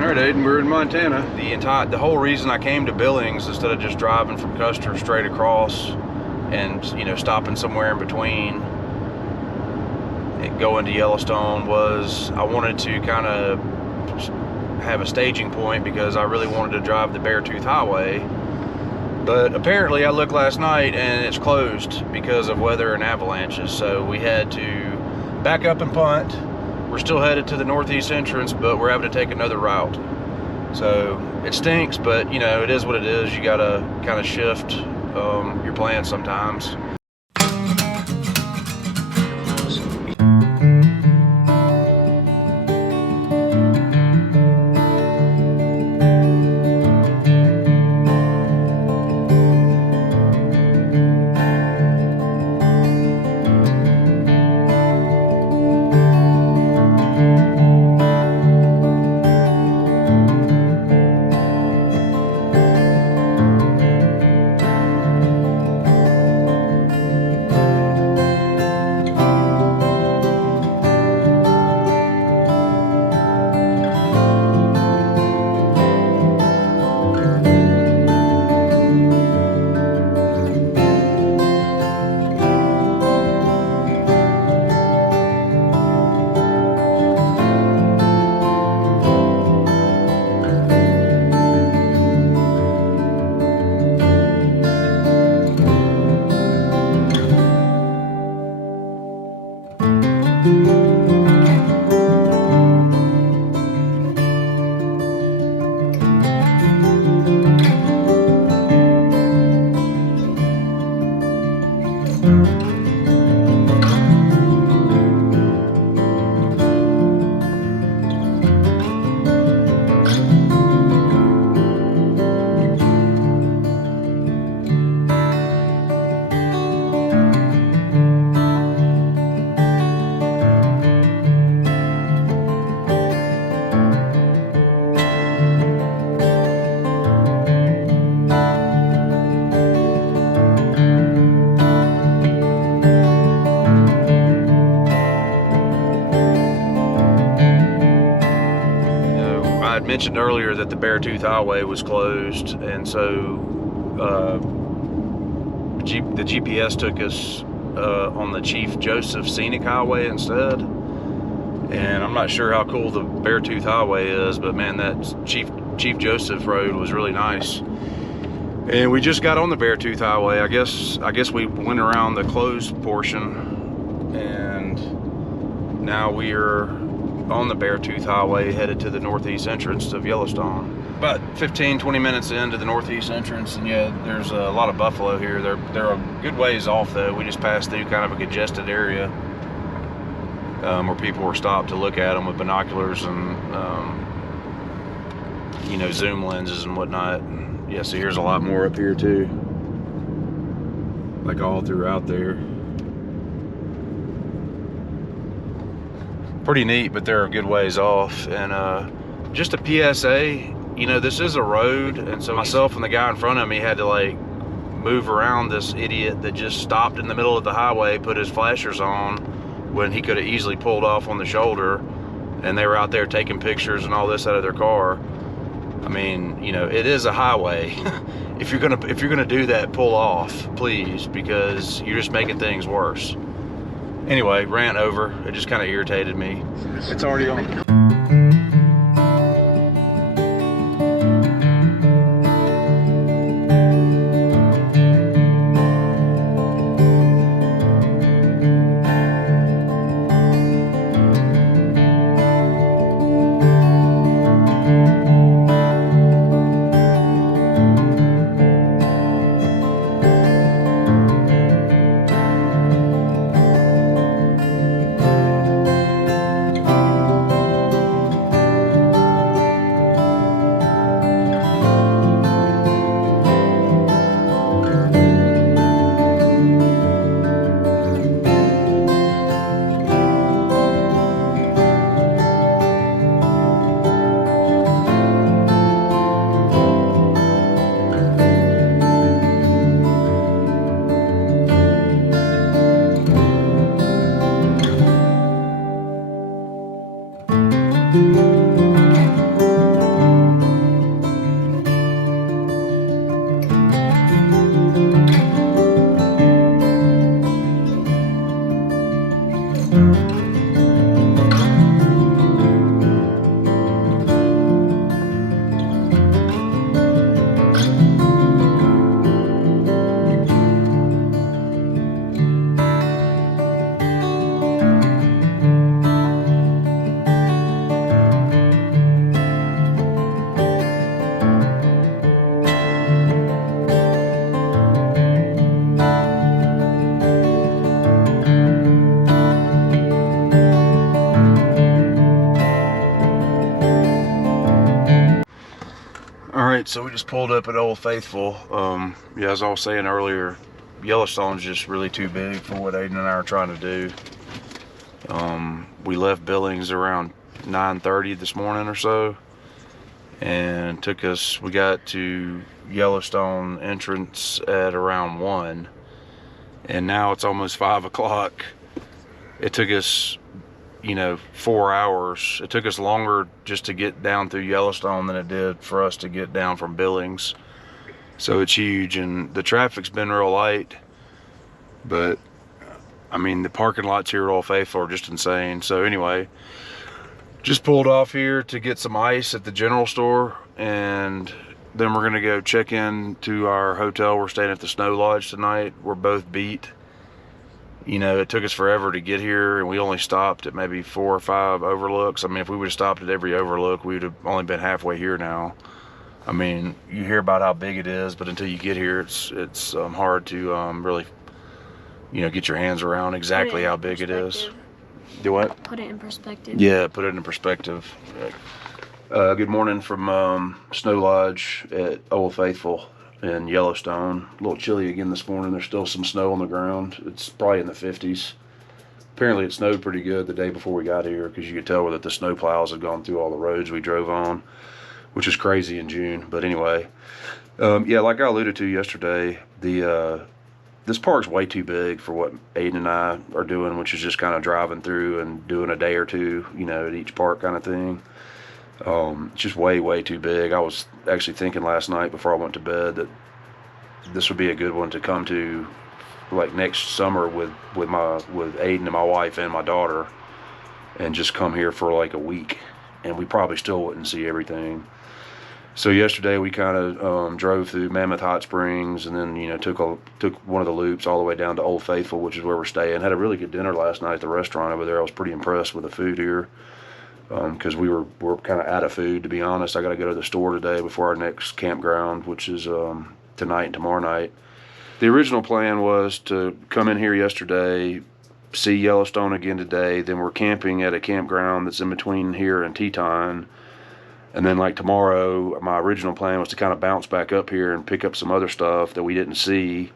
All right, Aiden, we're in Montana. The whole reason I came to Billings instead of just driving from Custer straight across and, you know, stopping somewhere in between and going to Yellowstone was I wanted to kind of have a staging point because I really wanted to drive the Beartooth Highway. But apparently I looked last night and it's closed because of weather and avalanches. So we had to back up and punt. We're still headed to the northeast entrance, but we're having to take another route. So it stinks, but you know, it is what it is. You gotta kind of shift your plans sometimes. Mentioned earlier that the Beartooth Highway was closed, and so the GPS took us on the Chief Joseph Scenic Highway instead. And I'm not sure how cool the Beartooth Highway is, but man, that Chief Joseph Road was really nice. And we just got on the Beartooth Highway. I guess we went around the closed portion, and now we are on the Beartooth Highway headed to the northeast entrance of Yellowstone. About 15-20 minutes into the northeast entrance, and yeah, there's a lot of buffalo here. They're a good ways off though. We just passed through kind of a congested area where people were stopped to look at them with binoculars and you know, zoom lenses and whatnot. And yeah, so here's a lot more up here too, like all throughout there. Pretty neat, but they're a good ways off. And just a PSA, you know, this is a road, and so myself and the guy in front of me had to like move around this idiot that just stopped in the middle of the highway, put his flashers on when he could have easily pulled off on the shoulder, and they were out there taking pictures and all this out of their car. I mean, you know, it is a highway. if you're gonna do that, pull off, please, because you're just making things worse. Anyway, rant over. It just kind of irritated me. It's already on. Alright, so we just pulled up at Old Faithful. Yeah, as I was saying earlier, Yellowstone's just really too big for what Aiden and I are trying to do. We left Billings around 9:30 this morning or so, and we got to Yellowstone entrance at around 1, and now it's almost 5 o'clock. It took us, 4 hours. It took us longer just to get down through Yellowstone than it did for us to get down from Billings. So it's huge, and the traffic's been real light, but I mean, the parking lots here at Old Faithful are just insane. So anyway, just pulled off here to get some ice at the general store, and then we're gonna go check in to our hotel. We're staying at the Snow Lodge tonight. We're both beat. It took us forever to get here, and we only stopped at maybe 4 or 5 overlooks. I mean, if we would have stopped at every overlook, we would have only been halfway here now. I mean, you hear about how big it is, but until you get here, it's hard to really, get your hands around exactly how big it is. Do what? Put it in perspective. Yeah, put it in perspective. Good morning from Snow Lodge at Old Faithful in Yellowstone. A little chilly again this morning. There's still some snow on the ground. It's probably in the 50s. Apparently it snowed pretty good the day before we got here, because you could tell that the snow plows had gone through all the roads we drove on, which is crazy in June. But anyway, yeah, like I alluded to yesterday, this park's way too big for what Aiden and I are doing, which is just kind of driving through and doing a day or two, at each park kind of thing. It's just way too big. I was actually thinking last night before I went to bed that this would be a good one to come to, like next summer with Aiden and my wife and my daughter, and just come here for like a week, and we probably still wouldn't see everything. So yesterday we kind of drove through Mammoth Hot Springs, and then took one of the loops all the way down to Old Faithful, which is where we're staying. Had a really good dinner last night at the restaurant over there. I was pretty impressed with the food here, because we're kind of out of food, to be honest. I got to go to the store today before our next campground, which is tonight and tomorrow night. The original plan was to come in here yesterday, see Yellowstone again today, then we're camping at a campground that's in between here and Teton. And then like tomorrow, my original plan was to kind of bounce back up here and pick up some other stuff that we didn't see,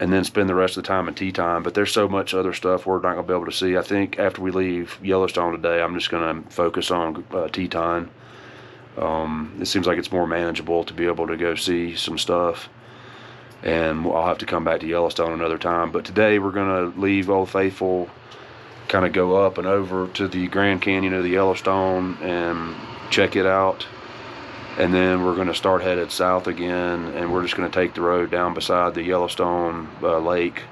and then spend the rest of the time in Teton. But there's so much other stuff we're not going to be able to see. I think after we leave Yellowstone today, I'm just going to focus on Teton. It seems like it's more manageable to be able to go see some stuff, and I'll have to come back to Yellowstone another time. But today we're going to leave Old Faithful, kind of go up and over to the Grand Canyon of the Yellowstone and check it out, and then we're going to start headed south again, and we're just going to take the road down beside the Yellowstone lake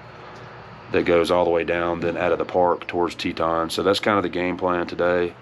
that goes all the way down then out of the park towards Teton. So that's kind of the game plan today.